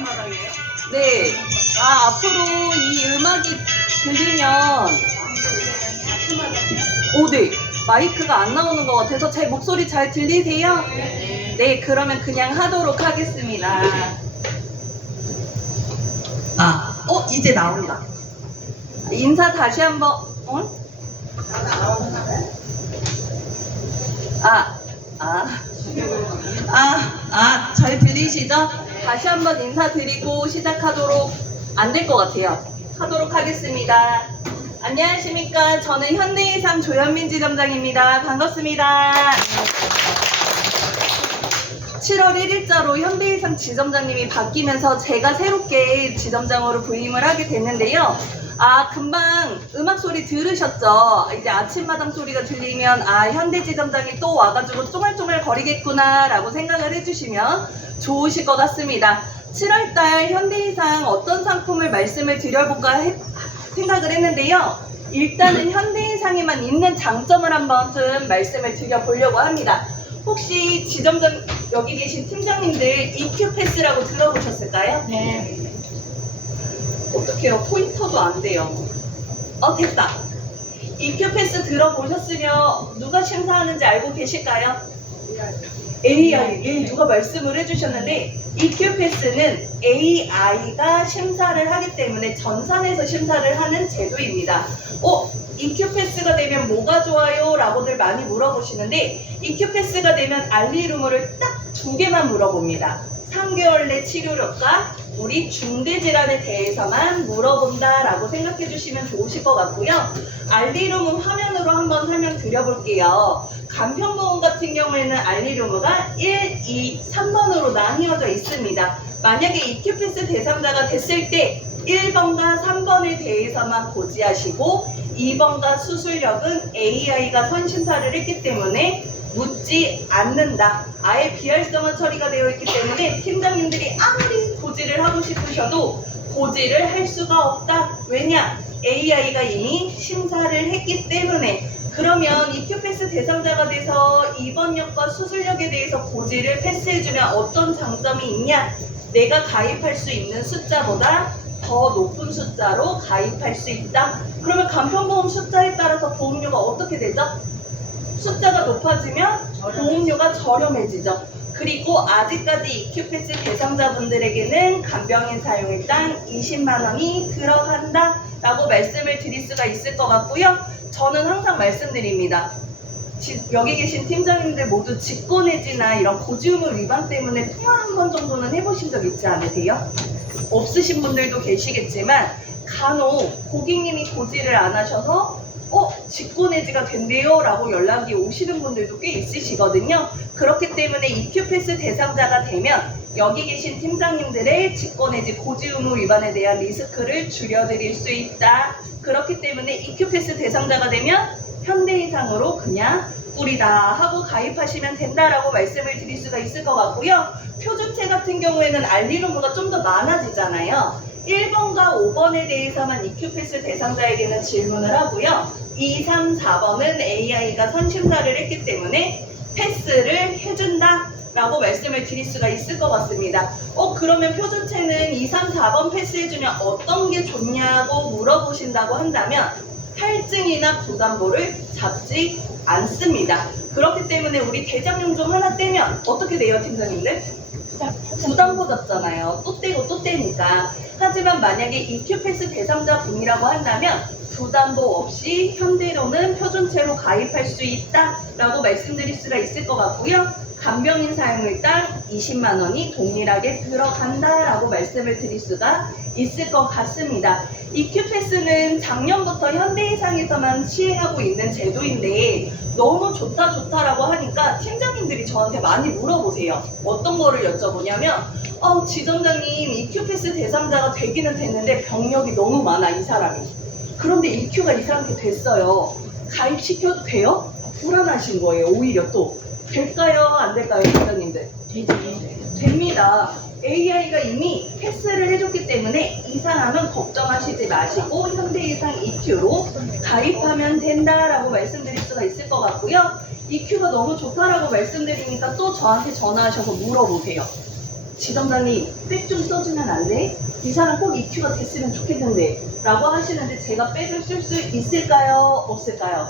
아침마당이에요? 네. 앞으로 이 음악이 들리면, 네. 마이크가 안 나오는 것 같아서 제 목소리 잘 들리세요? 네, 그러면 그냥 하도록 하겠습니다. 이제 나온다. 인사 다시 한번, 잘 들리시죠? 다시 한번 인사드리고 시작하도록 안 될 것 같아요. 하도록 하겠습니다. 안녕하십니까. 저는 현대해상 조현민 지점장입니다. 반갑습니다. 7월 1일자로 현대해상 지점장님이 바뀌면서 제가 새롭게 지점장으로 부임을 하게 됐는데요. 금방 음악 소리 들으셨죠? 이제 아침마당 소리가 들리면 현대 지점장이 또 와가지고 쫑알쫑알 거리겠구나 라고 생각을 해주시면 좋으실 것 같습니다. 7월달 현대해상 어떤 상품을 말씀을 드려볼까 생각을 했는데요. 일단은 현대해상에만 있는 장점을 한번 좀 말씀을 드려보려고 합니다. 혹시 지점장 여기 계신 팀장님들 EQ 패스라고 들어보셨을까요? 네. 어떡해요? 포인터도 안 돼요. 됐다. EQ 패스 들어보셨으면 누가 심사하는지 알고 계실까요? AI. 누가 말씀을 해주셨는데 EQ 패스는 AI가 심사를 하기 때문에 전산에서 심사를 하는 제도입니다. EQ 패스가 되면 뭐가 좋아요? 라고들 많이 물어보시는데 EQ 패스가 되면 알리루머를 딱 2개만 물어봅니다. 3개월 내 치료력과 우리 중대질환에 대해서만 물어본다 라고 생각해 주시면 좋으실 것 같고요. 알리루문 화면으로 한번 설명드려볼게요. 간편보험 같은 경우에는 알리루무가 1, 2, 3번으로 나뉘어져 있습니다. 만약에 EQ패스 대상자가 됐을 때 1번과 3번에 대해서만 고지하시고 2번과 수술력은 AI가 선심사를 했기 때문에 묻지 않는다. 아예 비활성화 처리가 되어 있기 때문에 팀장님들이 아무리 고지를 하고 싶으셔도 고지를 할 수가 없다. 왜냐? AI가 이미 심사를 했기 때문에. 그러면 EQ패스 대상자가 돼서 입원력과 수술력에 대해서 고지를 패스해주면 어떤 장점이 있냐? 내가 가입할 수 있는 숫자보다 더 높은 숫자로 가입할 수 있다. 그러면 간편보험 숫자에 따라서 보험료가 어떻게 되죠? 숫자가 높아지면 보험료가 저렴해지죠. 그리고 아직까지 EQ패스 대상자분들에게는 간병인 사용일당 20만 원이 들어간다 라고 말씀을 드릴 수가 있을 것 같고요. 저는 항상 말씀드립니다. 여기 계신 팀장님들 모두 직권해지나 이런 고지의무 위반 때문에 통화 한 번 정도는 해보신 적 있지 않으세요? 없으신 분들도 계시겠지만 간혹 고객님이 고지를 안 하셔서 직권해지가 된대요 라고 연락이 오시는 분들도 꽤 있으시거든요. 그렇기 때문에 EQ패스 대상자가 되면 여기 계신 팀장님들의 직권해지 고지의무 위반에 대한 리스크를 줄여드릴 수 있다. 그렇기 때문에 EQ패스 대상자가 되면 현대해상으로 그냥 뿌리다 하고 가입하시면 된다라고 말씀을 드릴 수가 있을 것 같고요. 표준체 같은 경우에는 알리루무가 좀 더 많아지잖아요. 1번과 5번에 대해서만 EQ패스 대상자에게는 질문을 하고요. 2, 3, 4번은 AI가 선심사를 했기 때문에 패스를 해준다 라고 말씀을 드릴 수가 있을 것 같습니다. 그러면 표준체는 2, 3, 4번 패스해주면 어떤 게 좋냐고 물어보신다고 한다면 할증이나 부담보를 잡지 않습니다. 그렇기 때문에 우리 대장용 좀 하나 떼면 어떻게 돼요, 팀장님들? 부담보 잡잖아요. 또 떼고 또 떼니까. 하지만 만약에 EQ패스 대상자 분이라고 한다면 부담보 없이 현대로는 표준체로 가입할 수 있다 라고 말씀드릴 수가 있을 것 같고요. 간병인 사용일당 20만 원이 동일하게 들어간다 라고 말씀을 드릴 수가 있을 것 같습니다. EQ패스는 작년부터 현대해상에서만 시행하고 있는 제도인데 너무 좋다라고 하니까 팀장님들이 저한테 많이 물어보세요. 어떤 거를 여쭤보냐면 지점장님 EQ패스 대상자가 되기는 됐는데 병력이 너무 많아 이 사람이. 그런데 EQ가 이 사람한테 됐어요. 가입시켜도 돼요? 불안하신 거예요. 오히려 또. 될까요? 안 될까요? 팀장님들? 됩니다. AI가 이미 패스를 해줬기 때문에 이 사람은 걱정하시지 마시고 현대해상 EQ로 가입하면 된다라고 말씀드릴 수가 있을 것 같고요. EQ가 너무 좋다라고 말씀드리니까 또 저한테 전화하셔서 물어보세요. 지점장님 백 좀 써주면 안 돼? 이 사람 꼭 EQ가 됐으면 좋겠는데 라고 하시는데 제가 백을 쓸 수 있을까요? 없을까요?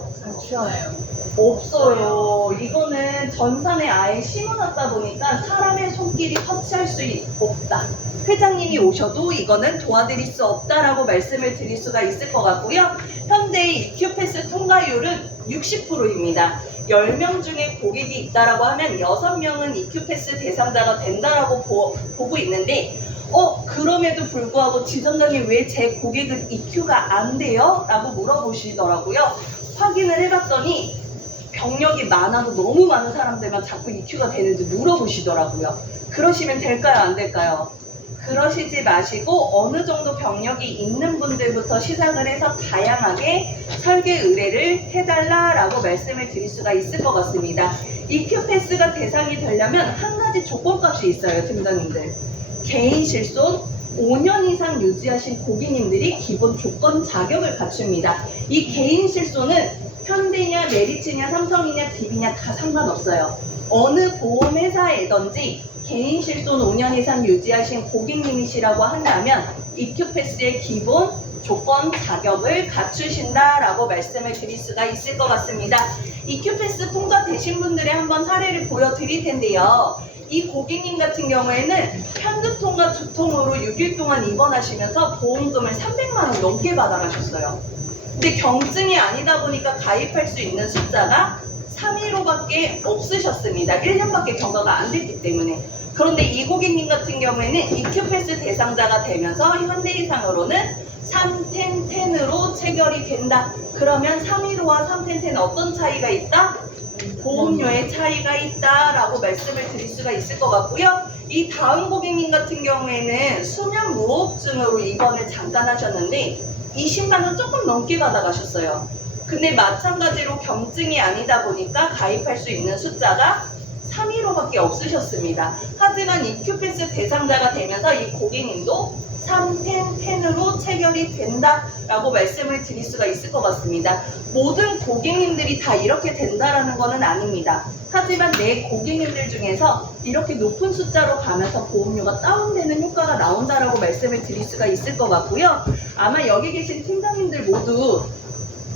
없어요. 이거는 전산에 아예 심어놨다 보니까 사람의 손길이 터치할 수 없다. 회장님이 오셔도 이거는 도와드릴 수 없다라고 말씀을 드릴 수가 있을 것 같고요. 현재 EQ패스 통과율은 60%입니다. 10명 중에 고객이 있다라고 하면 6명은 EQ패스 대상자가 된다라고 보고 있는데 그럼에도 불구하고 지점장님 왜 제 고객은 EQ가 안 돼요? 라고 물어보시더라고요. 확인을 해봤더니 병력이 많아도 너무 많은 사람들만 자꾸 EQ가 되는지 물어보시더라고요. 그러시면 될까요? 안 될까요? 그러시지 마시고 어느 정도 병력이 있는 분들부터 시작을 해서 다양하게 설계 의뢰를 해달라라고 말씀을 드릴 수가 있을 것 같습니다. EQ패스가 대상이 되려면 한 가지 조건값이 있어요, 팀장님들. 개인 실손 5년 이상 유지하신 고객님들이 기본 조건 자격을 갖춥니다. 이 개인 실손은 현대냐, 메리츠냐, 삼성이냐, DB냐 다 상관없어요. 어느 보험회사에든지 개인 실손 5년 이상 유지하신 고객님이시라고 한다면 EQ패스의 기본 조건 자격을 갖추신다라고 말씀을 드릴 수가 있을 것 같습니다. EQ패스 통과되신 분들의 한번 사례를 보여드릴 텐데요. 이 고객님 같은 경우에는 편두통과 두통으로 6일 동안 입원하시면서 보험금을 300만 원 넘게 받아가셨어요. 근데 경증이 아니다 보니까 가입할 수 있는 숫자가 315밖에 없으셨습니다. 1년밖에 경과가 안 됐기 때문에. 그런데 이 고객님 같은 경우에는 EQ패스 대상자가 되면서 현대이상으로는 31010으로 체결이 된다. 그러면 315와 31010은 어떤 차이가 있다? 보험료의 차이가 있다라고 말씀을 드릴 수가 있을 것 같고요. 이 다음 고객님 같은 경우에는 수면 무호흡증으로 입원을 잠깐 하셨는데 20만 원 조금 넘게 받아가셨어요. 근데 마찬가지로 경증이 아니다 보니까 가입할 수 있는 숫자가 315밖에 없으셨습니다. 하지만 EQ패스 대상자가 되면서 이 고객님도 31010으로 체결이 된다라고 말씀을 드릴 수가 있을 것 같습니다. 모든 고객님들이 다 이렇게 된다라는 것은 아닙니다. 하지만 내 고객님들 중에서 이렇게 높은 숫자로 가면서 보험료가 다운되는 효과가 나온다라고 말씀을 드릴 수가 있을 것 같고요. 아마 여기 계신 팀장님들 모두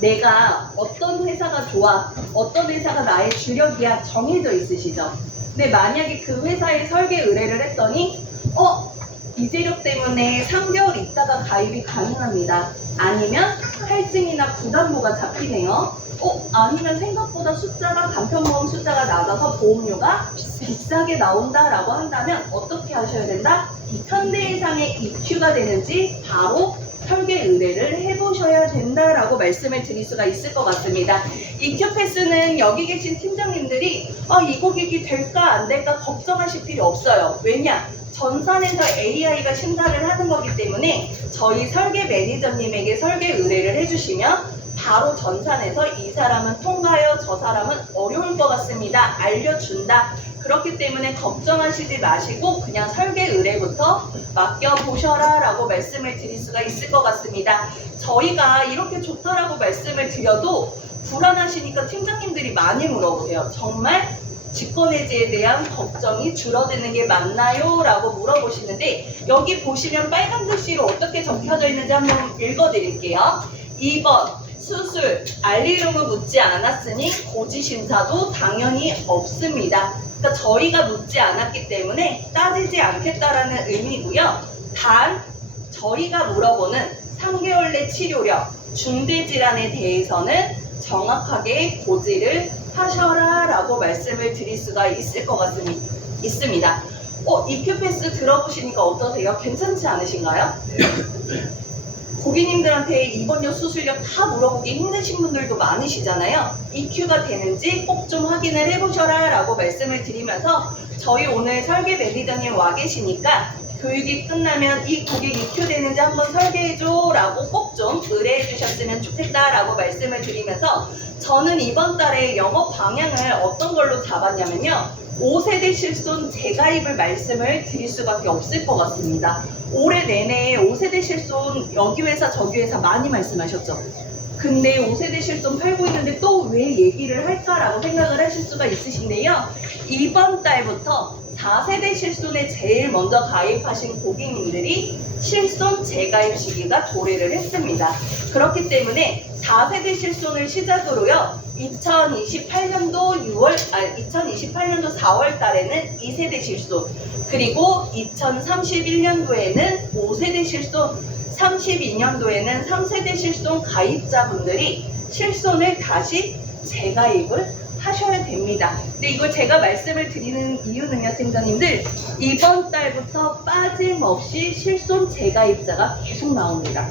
내가 어떤 회사가 좋아, 어떤 회사가 나의 주력이야 정해져 있으시죠? 근데 만약에 그 회사에 설계 의뢰를 했더니 이재력 때문에 3개월 있다가 가입이 가능합니다. 아니면 할증이나 부담보가 잡히네요. 아니면 생각보다 숫자가 간편보험 숫자가 낮아서 보험료가 비싸게 나온다라고 한다면 어떻게 하셔야 된다? 현대해상의 EQ가 되는지 바로 설계 의뢰를 해보셔야 된다라고 말씀을 드릴 수가 있을 것 같습니다. EQ패스는 여기 계신 팀장님들이 이 고객이 될까 안 될까 걱정하실 필요 없어요. 왜냐? 전산에서 AI가 심사를 하는 거기 때문에 저희 설계 매니저님에게 설계 의뢰를 해주시면 바로 전산에서 이 사람은 통과요, 저 사람은 어려울 것 같습니다. 알려준다. 그렇기 때문에 걱정하시지 마시고 그냥 설계 의뢰부터 맡겨보셔라 라고 말씀을 드릴 수가 있을 것 같습니다. 저희가 이렇게 좋다라고 말씀을 드려도 불안하시니까 팀장님들이 많이 물어보세요. 정말 직권해지에 대한 걱정이 줄어드는 게 맞나요? 라고 물어보시는데 여기 보시면 빨간 글씨로 어떻게 적혀져 있는지 한번 읽어드릴게요. 2번 수술, 알리룸을 묻지 않았으니 고지심사도 당연히 없습니다. 그러니까 저희가 묻지 않았기 때문에 따지지 않겠다라는 의미고요. 단 저희가 물어보는 3개월 내 치료력, 중대질환에 대해서는 정확하게 고지를 하셔라 라고 말씀을 드릴 수가 있을 것 있습니다. EQ패스 들어보시니까 어떠세요? 괜찮지 않으신가요? 고객님들한테 입원료, 수술료 다 물어보기 힘드신 분들도 많으시잖아요. EQ가 되는지 꼭 좀 확인을 해보셔라 라고 말씀을 드리면서 저희 오늘 설계 매니저님 와 계시니까 교육이 끝나면 이 고객 EQ 되는지 한번 설계해줘 라고 꼭 좀 의뢰해 주셨으면 좋겠다 라고 말씀을 드리면서 저는 이번 달에 영업 방향을 어떤 걸로 잡았냐면요. 5세대 실손 재가입을 말씀을 드릴 수밖에 없을 것 같습니다. 올해 내내 5세대 실손 여기 회사 저기 회사 많이 말씀하셨죠. 근데 5세대 실손 팔고 있는데 또 왜 얘기를 할까라고 생각을 하실 수가 있으신데요. 이번 달부터 4세대 실손에 제일 먼저 가입하신 고객님들이 실손 재가입 시기가 도래를 했습니다. 그렇기 때문에 4세대 실손을 시작으로요. 2028년도 4월 달에는 2세대 실손, 그리고 2031년도에는 5세대 실손, 32년도에는 3세대 실손 가입자분들이 실손을 다시 재가입을 하셔야 됩니다. 근데 이걸 제가 말씀을 드리는 이유는요, 팀장님들, 이번 달부터 빠짐없이 실손 재가입자가 계속 나옵니다.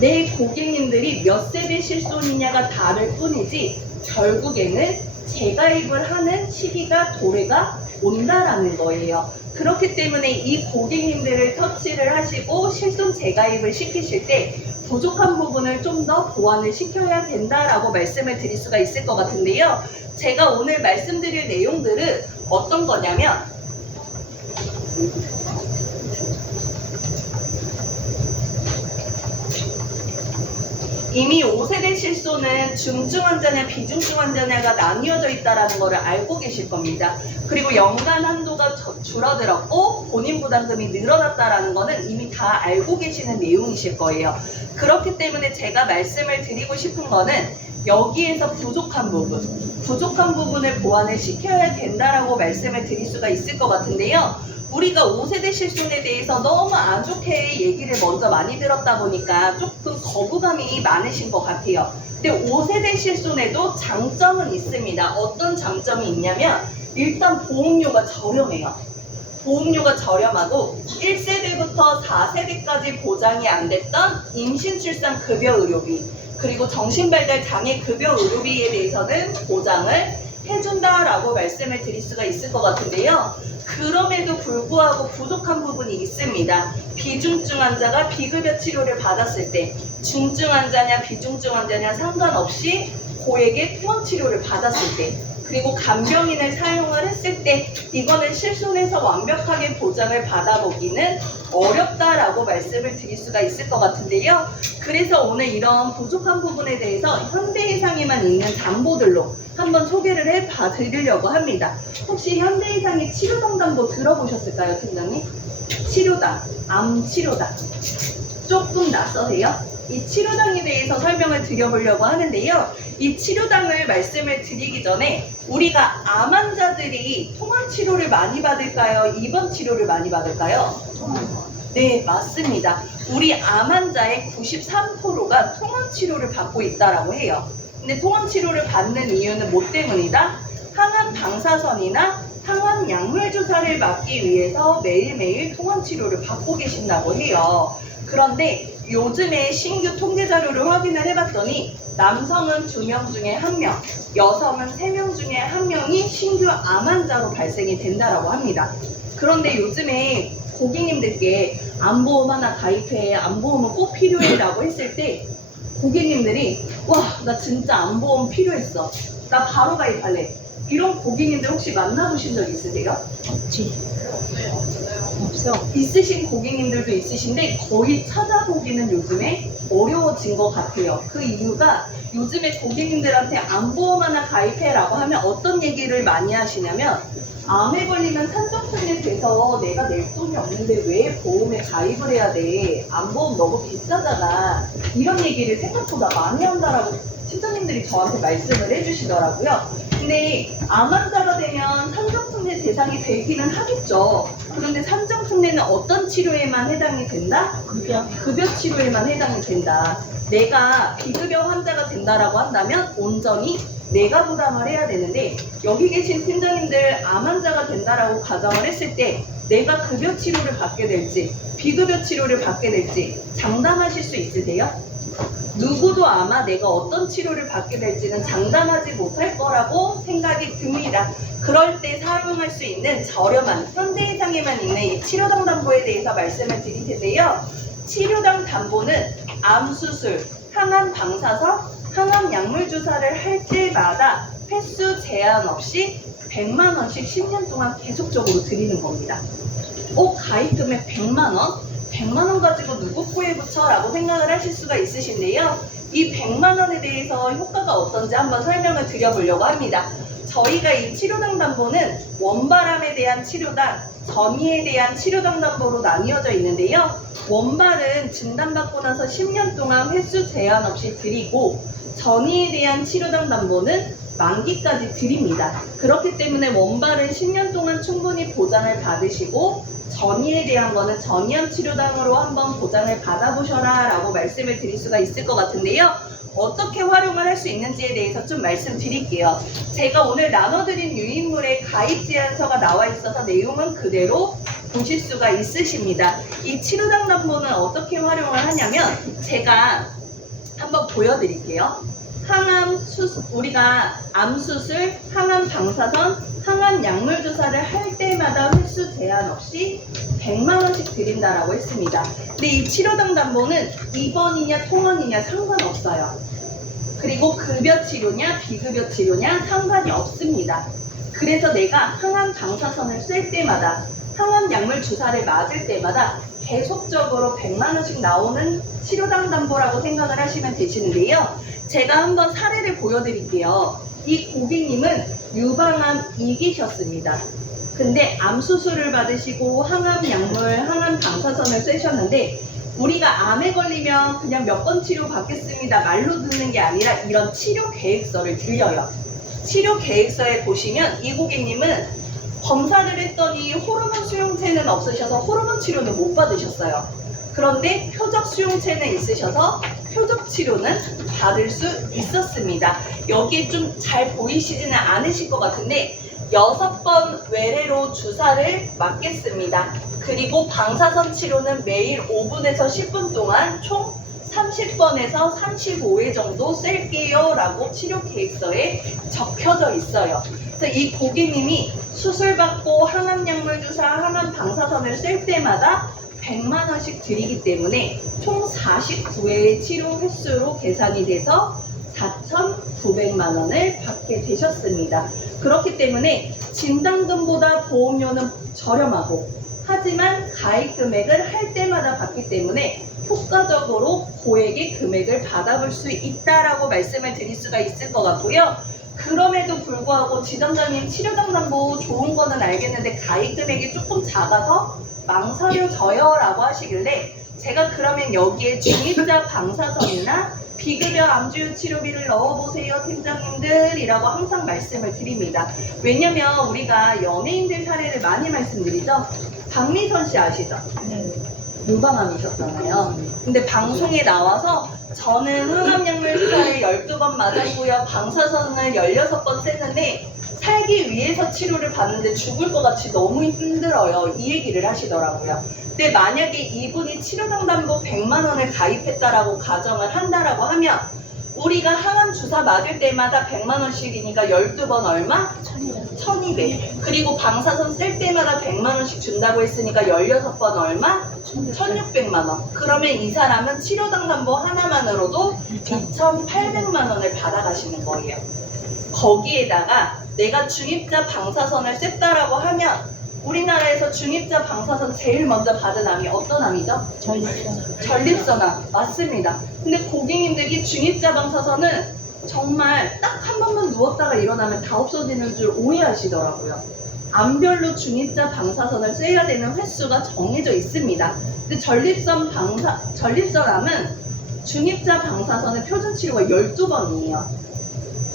내 고객님들이 몇 세대 실손이냐가 다를 뿐이지 결국에는 재가입을 하는 시기가 도래가 온다라는 거예요. 그렇기 때문에 이 고객님들을 터치를 하시고 실손 재가입을 시키실 때 부족한 부분을 좀 더 보완을 시켜야 된다라고 말씀을 드릴 수가 있을 것 같은데요. 제가 오늘 말씀드릴 내용들은 어떤 거냐면 이미 5세대 실손은 중증 환자냐 비중증 환자냐가 나뉘어져 있다는 것을 알고 계실 겁니다. 그리고 연간 한도가 줄어들었고 본인 부담금이 늘어났다는 것은 이미 다 알고 계시는 내용이실 거예요. 그렇기 때문에 제가 말씀을 드리고 싶은 거는 여기에서 부족한 부분을 보완을 시켜야 된다라고 말씀을 드릴 수가 있을 것 같은데요. 우리가 5세대 실손에 대해서 너무 안 좋게 얘기를 먼저 많이 들었다 보니까 조금 거부감이 많으신 것 같아요. 근데 5세대 실손에도 장점은 있습니다. 어떤 장점이 있냐면 일단 보험료가 저렴해요. 보험료가 저렴하고 1세대부터 4세대까지 보장이 안 됐던 임신, 출산, 급여 의료비, 그리고 정신발달 장애 급여 의료비에 대해서는 보장을 해준다라고 말씀을 드릴 수가 있을 것 같은데요. 그럼에도 불구하고 부족한 부분이 있습니다. 비중증 환자가 비급여 치료를 받았을 때 중증 환자냐 비중증 환자냐 상관없이 고액의 퇴원 치료를 받았을 때, 그리고 간병인을 사용을 했을 때 이거는 실손에서 완벽하게 보장을 받아보기는 어렵다라고 말씀을 드릴 수가 있을 것 같은데요. 그래서 오늘 이런 부족한 부분에 대해서 현대해상에만 있는 담보들로 한번 소개를 해봐 드리려고 합니다. 혹시 현대해상의 치료당 담보 들어보셨을까요, 팀장님? 치료당, 암치료당. 조금 낯서세요? 이 치료당에 대해서 설명을 드려보려고 하는데요. 이 치료당을 말씀을 드리기 전에 우리가 암 환자들이 통원 치료를 많이 받을까요? 입원 치료를 많이 받을까요? 네, 맞습니다. 우리 암 환자의 93%가 통원 치료를 받고 있다라고 해요. 근데 통원 치료를 받는 이유는 뭐 때문이다? 항암 방사선이나 항암 약물 주사를 맞기 위해서 매일매일 통원 치료를 받고 계신다고 해요. 그런데 요즘에 신규 통계 자료를 확인을 해봤더니 남성은 2명 중에 1명, 여성은 3명 중에 1명이 신규 암 환자로 발생이 된다라고 합니다. 그런데 요즘에 고객님들께 암보험 하나 가입해, 암보험은 꼭 필요해 라고 했을 때 고객님들이 와, 나 진짜 암보험 필요했어, 나 바로 가입할래, 이런 고객님들 혹시 만나보신 적 있으세요? 없어. 있으신 고객님들도 있으신데 거의 찾아보기는 요즘에 어려워진 것 같아요. 그 이유가 요즘에 고객님들한테 암보험 하나 가입해라고 하면 어떤 얘기를 많이 하시냐면 암에 걸리면 산정승리 돼서 내가 낼 돈이 없는데 왜 보험에 가입을 해야 돼? 암보험 너무 비싸잖아. 이런 얘기를 생각보다 많이 한다라고 팀장님들이 저한테 말씀을 해주시더라고요. 근데 암 환자가 되면 산정특례 대상이 되기는 하겠죠. 그런데 산정특례는 어떤 치료에만 해당이 된다? 급여 치료에만 해당이 된다. 내가 비급여 환자가 된다라고 한다면 온전히 내가 부담을 해야 되는데, 여기 계신 팀장님들 암 환자가 된다라고 가정을 했을 때 내가 급여 치료를 받게 될지 비급여 치료를 받게 될지 장담하실 수 있으세요? 누구도 아마 내가 어떤 치료를 받게 될지는 장담하지 못할 거라고 생각이 듭니다. 그럴 때 사용할 수 있는 저렴한 현대해상에만 있는 이 치료당 담보에 대해서 말씀을 드릴 텐데요. 치료당 담보는 암수술, 항암 방사선, 항암 약물 주사를 할 때마다 횟수 제한 없이 100만 원씩 10년 동안 계속적으로 드리는 겁니다. 가입 금액 100만 원? 100만 원 가지고 누구 코에 붙여? 라고 생각을 하실 수가 있으신데요. 이 100만 원에 대해서 효과가 어떤지 한번 설명을 드려보려고 합니다. 저희가 이 치료당 담보는 원바람에 대한 치료당, 전이에 대한 치료당 담보로 나뉘어져 있는데요. 원발은 진단받고 나서 10년 동안 횟수 제한 없이 드리고, 전이에 대한 치료당 담보는 만기까지 드립니다. 그렇기 때문에 원발은 10년 동안 충분히 보장을 받으시고, 전이에 대한 거는 전이암 치료당으로 한번 보장을 받아보셔라 라고 말씀을 드릴 수가 있을 것 같은데요. 어떻게 활용을 할 수 있는지에 대해서 좀 말씀드릴게요. 제가 오늘 나눠드린 유인물에 가입 제안서가 나와 있어서 내용은 그대로 보실 수가 있으십니다. 이 치료당 담보는 어떻게 활용을 하냐면 제가 한번 보여드릴게요. 항암 수술, 우리가 암 수술, 항암 방사선, 항암 약물 주사를 할 때마다 횟수 제한 없이 100만 원씩 드린다라고 했습니다. 근데 이 치료당 담보는 입원이냐 통원이냐 상관없어요. 그리고 급여 치료냐 비급여 치료냐 상관이 없습니다. 그래서 내가 항암 방사선을 쐴 때마다, 항암 약물 주사를 맞을 때마다 계속적으로 100만 원씩 나오는 치료당 담보라고 생각을 하시면 되시는데요. 제가 한번 사례를 보여드릴게요. 이 고객님은 유방암 2기셨습니다. 근데 암 수술을 받으시고 항암 약물, 항암 방사선을 쐬셨는데, 우리가 암에 걸리면 그냥 몇 번 치료 받겠습니다 말로 듣는 게 아니라 이런 치료 계획서를 드려요. 치료 계획서에 보시면 이 고객님은 검사를 했더니 호르몬 수용체는 없으셔서 호르몬 치료는 못 받으셨어요. 그런데 표적 수용체는 있으셔서 표적 치료는 받을 수 있었습니다. 여기에 좀 잘 보이시지는 않으실 것 같은데 6번 외래로 주사를 맞겠습니다. 그리고 방사선 치료는 매일 5분에서 10분 동안 총 30번에서 35회 정도 셀게요 라고 치료 계획서에 적혀져 있어요. 그래서 이 고객님이 수술받고 항암약물 주사, 항암 방사선을 셀 때마다 100만 원씩 드리기 때문에 총 49회의 치료 횟수로 계산이 돼서 4,900만 원을 받게 되셨습니다. 그렇기 때문에 진단금보다 보험료는 저렴하고, 하지만 가입 금액을 할 때마다 받기 때문에 효과적으로 고액의 금액을 받아볼 수 있다라고 말씀을 드릴 수가 있을 것 같고요. 그럼에도 불구하고 지점장님 치료당 담보 좋은 거는 알겠는데 가입 금액이 조금 작아서 망설여져요 라고 하시길래 제가 그러면 여기에 중입자 방사선이나 비급여 암주유 치료비를 넣어보세요 팀장님들이라고 항상 말씀을 드립니다. 왜냐면 우리가 연예인들 사례를 많이 말씀드리죠. 박미선 씨 아시죠? 네. 유방암이셨잖아요. 근데 방송에 나와서 저는 항암약물 주사를 12번 맞았고요. 방사선을 16번 쐈는데 살기 위해서 치료를 받는데 죽을 것 같이 너무 힘들어요. 이 얘기를 하시더라고요. 근데 만약에 이분이 치료당 담보 100만 원을 가입했다라고 가정을 한다라고 하면 우리가 항암 주사 맞을 때마다 100만 원씩이니까 12번 얼마? 1200. 그리고 방사선 셀 때마다 100만 원씩 준다고 했으니까 16번 얼마? 1600만 원. 그러면 이 사람은 치료당 담보 하나만으로도 2800만 원을 받아가시는 거예요. 거기에다가 내가 중입자 방사선을 쐈다라고 하면 우리나라에서 중입자 방사선 제일 먼저 받은 암이 어떤 암이죠? 전립선암. 맞습니다. 근데 고객님들이 중입자 방사선은 정말 딱 한 번만 누웠다가 일어나면 다 없어지는 줄 오해하시더라고요. 암별로 중입자 방사선을 쐬야 되는 횟수가 정해져 있습니다. 근데 전립선암은 중입자 방사선의 표준 치료가 12번이에요.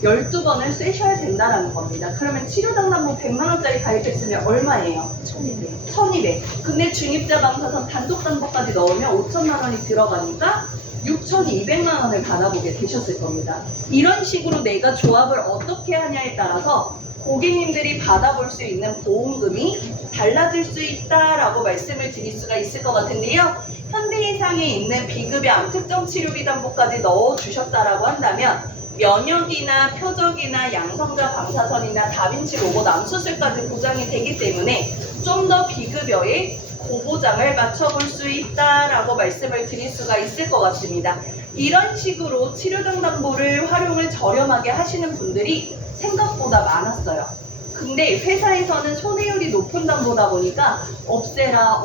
12번을 쐬셔야 된다라는 겁니다. 그러면 치료당 담보 100만 원짜리 가입했으면 얼마예요? 1200. 근데 중입자 방사선 단독 담보까지 넣으면 5천만 원이 들어가니까 6,200만 원을 받아보게 되셨을 겁니다. 이런 식으로 내가 조합을 어떻게 하냐에 따라서 고객님들이 받아볼 수 있는 보험금이 달라질 수 있다라고 말씀을 드릴 수가 있을 것 같은데요. 현대해상에 있는 비급여 암특정 치료비 담보까지 넣어주셨다라고 한다면 면역이나 표적이나 양성자 방사선이나 다빈치 로봇 암 수술까지 보장이 되기 때문에 좀 더 비급여에 고보장을 맞춰볼 수 있다라고 말씀을 드릴 수가 있을 것 같습니다. 이런 식으로 치료당 담보를 활용을 저렴하게 하시는 분들이 생각보다 많았어요. 근데 회사에서는 손해율이 높은 담보다 보니까 없애라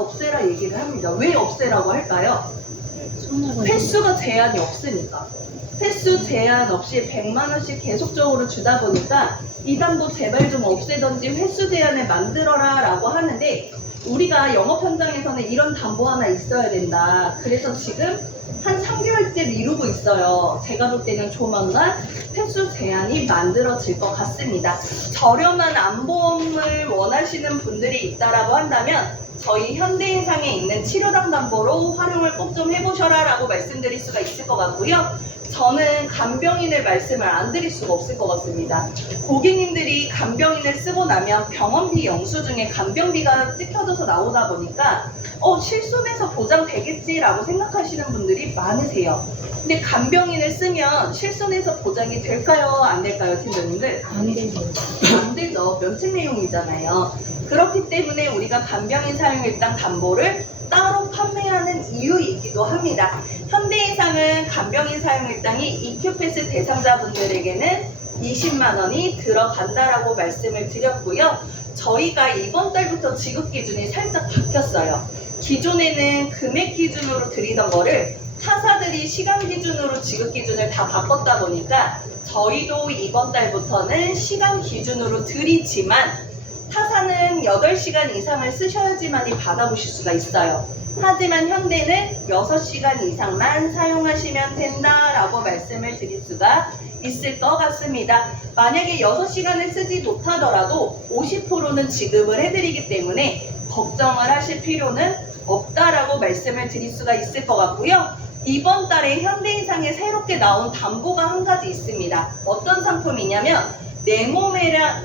얘기를 합니다. 왜 없애라고 할까요? 횟수가 제한이 없으니까. 횟수 제한 없이 100만 원씩 계속적으로 주다 보니까 이 담보 제발 좀 없애던지 횟수 제한을 만들어라 라고 하는데, 우리가 영업 현장에서는 이런 담보 하나 있어야 된다. 그래서 지금 한 3개월째 미루고 있어요. 제가 볼 때는 조만간 횟수 제한이 만들어질 것 같습니다. 저렴한 암보험을 원하시는 분들이 있다라고 한다면 저희 현대해상에 있는 치료당 담보로 활용을 꼭 좀 해보셔라 라고 말씀드릴 수가 있을 것 같고요. 저는 간병인을 말씀을 안 드릴 수가 없을 것 같습니다. 고객님들이 간병인을 쓰고 나면 병원비 영수증에 간병비가 찍혀져서 나오다 보니까 실손해서 보장되겠지라고 생각하시는 분들이 많으세요. 근데 간병인을 쓰면 실손해서 보장이 될까요? 안 될까요, 팀장님들? 안 되죠. 안 되죠. 면책 내용이잖아요. 그렇기 때문에 우리가 간병인 사용일당 담보를 따로 판매하는 이유이기도 합니다. 현대해상은 간병인 사용일당이 EQ패스 대상자분들에게는 20만 원이 들어간다라고 말씀을 드렸고요. 저희가 이번 달부터 지급 기준이 살짝 바뀌었어요. 기존에는 금액 기준으로 드리던 거를 타사들이 시간 기준으로 지급 기준을 다 바꿨다 보니까 저희도 이번 달부터는 시간 기준으로 드리지만 타사는 8시간 이상을 쓰셔야지만이 받아보실 수가 있어요. 하지만 현대는 6시간 이상만 사용하시면 된다라고 말씀을 드릴 수가 있을 것 같습니다. 만약에 6시간을 쓰지 못하더라도 50%는 지급을 해드리기 때문에 걱정을 하실 필요는 없다라고 말씀을 드릴 수가 있을 것 같고요. 이번 달에 현대해상에 새롭게 나온 담보가 한 가지 있습니다. 어떤 상품이냐면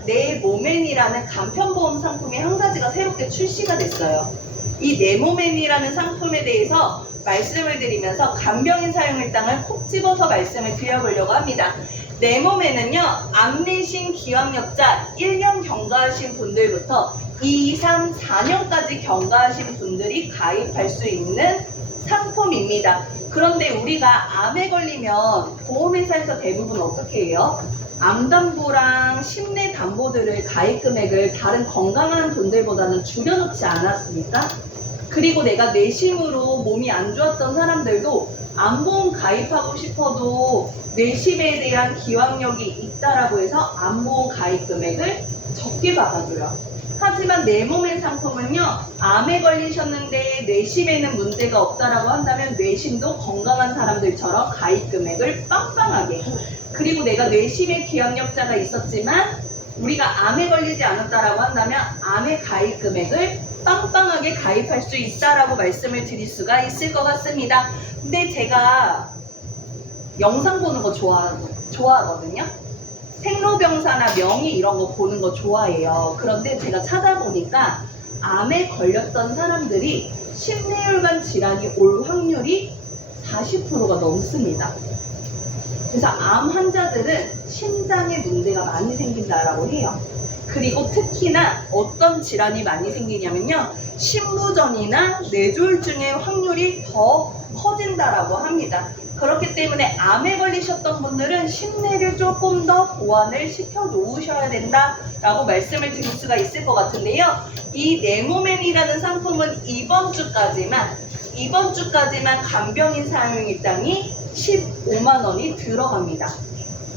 네모맨이라는 간편보험 상품이 한 가지가 새롭게 출시가 됐어요. 이 네모맨이라는 상품에 대해서 말씀을 드리면서 간병인 사용일당을 콕 집어서 말씀을 드려보려고 합니다. 네모맨은요, 암내심 기왕력자 1년 경과하신 분들부터 2, 3, 4년까지 경과하신 분들이 가입할 수 있는 상품입니다. 그런데 우리가 암에 걸리면 보험회사에서 대부분 어떻게 해요? 암담보랑 심내담보들을 가입 금액을 다른 건강한 분들보다는 줄여놓지 않았습니까? 그리고 내가 내심으로 몸이 안 좋았던 사람들도 암보험 가입하고 싶어도 내심에 대한 기왕력이 있다라고 해서 암보험 가입 금액을 적게 받아줘요. 하지만 네모맨 상품은요, 암에 걸리셨는데 뇌심에는 문제가 없다라고 한다면 뇌심도 건강한 사람들처럼 가입 금액을 빵빵하게, 그리고 내가 뇌심의 기억력자가 있었지만 우리가 암에 걸리지 않았다라고 한다면 암의 가입 금액을 빵빵하게 가입할 수 있다라고 말씀을 드릴 수가 있을 것 같습니다. 근데 제가 영상 보는 거 좋아하거든요. 생로병사나 명의 이런 거 보는 거 좋아해요. 그런데 제가 찾아보니까 암에 걸렸던 사람들이 심뇌혈관 질환이 올 확률이 40%가 넘습니다. 그래서 암 환자들은 심장에 문제가 많이 생긴다라고 해요. 그리고 특히나 어떤 질환이 많이 생기냐면요, 심부전이나 뇌졸중의 확률이 더 커진다라고 합니다. 그렇기 때문에 암에 걸리셨던 분들은 심뇌를 조금 더 보완을 시켜 놓으셔야 된다라고 말씀을 드릴 수가 있을 것 같은데요. 이 네모맨이라는 상품은 이번 주까지만 간병인 사용일당이 15만 원이 들어갑니다.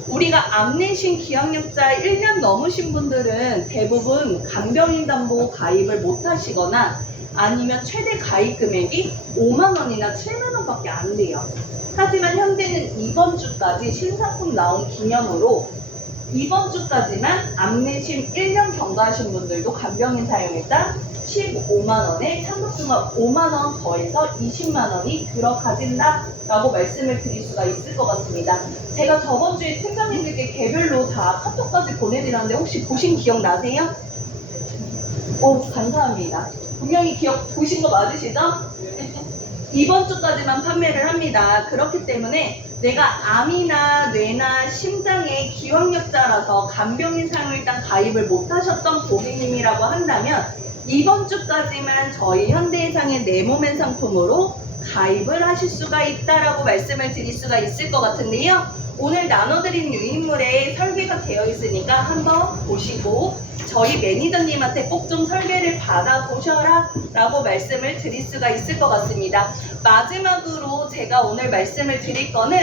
우리가 암내심 기억력자 1년 넘으신 분들은 대부분 간병인 담보 가입을 못 하시거나 아니면 최대 가입 금액이 5만 원이나 7만 원밖에 안 돼요. 하지만 현대는 이번 주까지 신상품 나온 기념으로 이번 주까지만 암내심 1년 경과하신 분들도 간병인 사용일당 15만 원에 상급수가 5만 원 더해서 20만 원이 들어가진다라고 말씀을 드릴 수가 있을 것 같습니다. 제가 저번 주에 팀장님들께 개별로 다 카톡까지 보내드렸는데 혹시 보신 기억 나세요? 오, 감사합니다. 분명히 보신 거 맞으시죠? 이번 주까지만 판매를 합니다. 그렇기 때문에 내가 암이나 뇌나 심장의 기왕력자라서 간병인 사용일당 가입을 못 하셨던 고객님이라고 한다면 이번 주까지만 저희 현대해상의 네모맨 상품으로 가입을 하실 수가 있다라고 말씀을 드릴 수가 있을 것 같은데요. 오늘 나눠드린 유인물에 설계가 되어 있으니까 한번 보시고 저희 매니저님한테 꼭 좀 설계를 받아보셔라 라고 말씀을 드릴 수가 있을 것 같습니다. 마지막으로 제가 오늘 말씀을 드릴 거는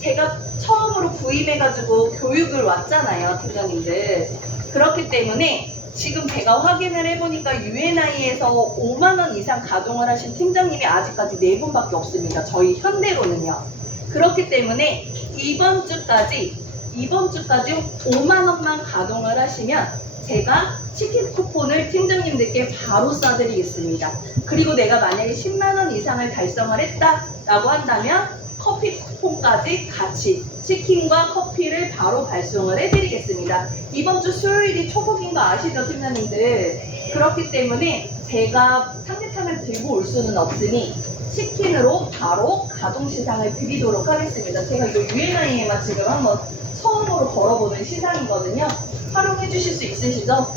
제가 처음으로 구입해가지고 교육을 왔잖아요, 팀장님들. 그렇기 때문에 지금 제가 확인을 해보니까 UNI에서 5만원 이상 가동을 하신 팀장님이 아직까지 4분밖에 없습니다. 저희 현대로는요. 그렇기 때문에 이번 주까지 5만원만 가동을 하시면 제가 치킨 쿠폰을 팀장님들께 바로 쏴드리겠습니다. 그리고 내가 만약에 10만원 이상을 달성을 했다라고 한다면 커피 쿠폰까지 같이 치킨과 커피를 바로 발송을 해드리겠습니다. 이번 주 수요일이 초복인 거 아시죠, 팀장님들? 그렇기 때문에 제가 삼계탕을 들고 올 수는 없으니 치킨으로 바로 가동 시상을 드리도록 하겠습니다. 제가 이거 UNI에만 지금 한번 처음으로 걸어보는 시상이거든요. 활용해 주실 수 있으시죠?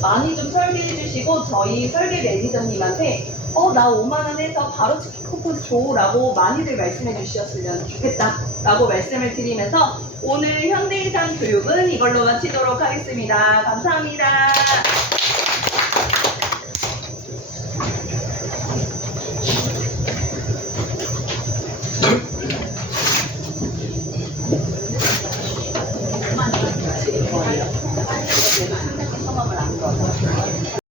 많이 좀 설계해 주시고 저희 설계 매니저님한테 나 5만원 해서 바로 치킨 쿠폰 줘라고 많이들 말씀해 주셨으면 좋겠다 라고 말씀을 드리면서 오늘 현대이상 교육은 이걸로 마치도록 하겠습니다. 감사합니다.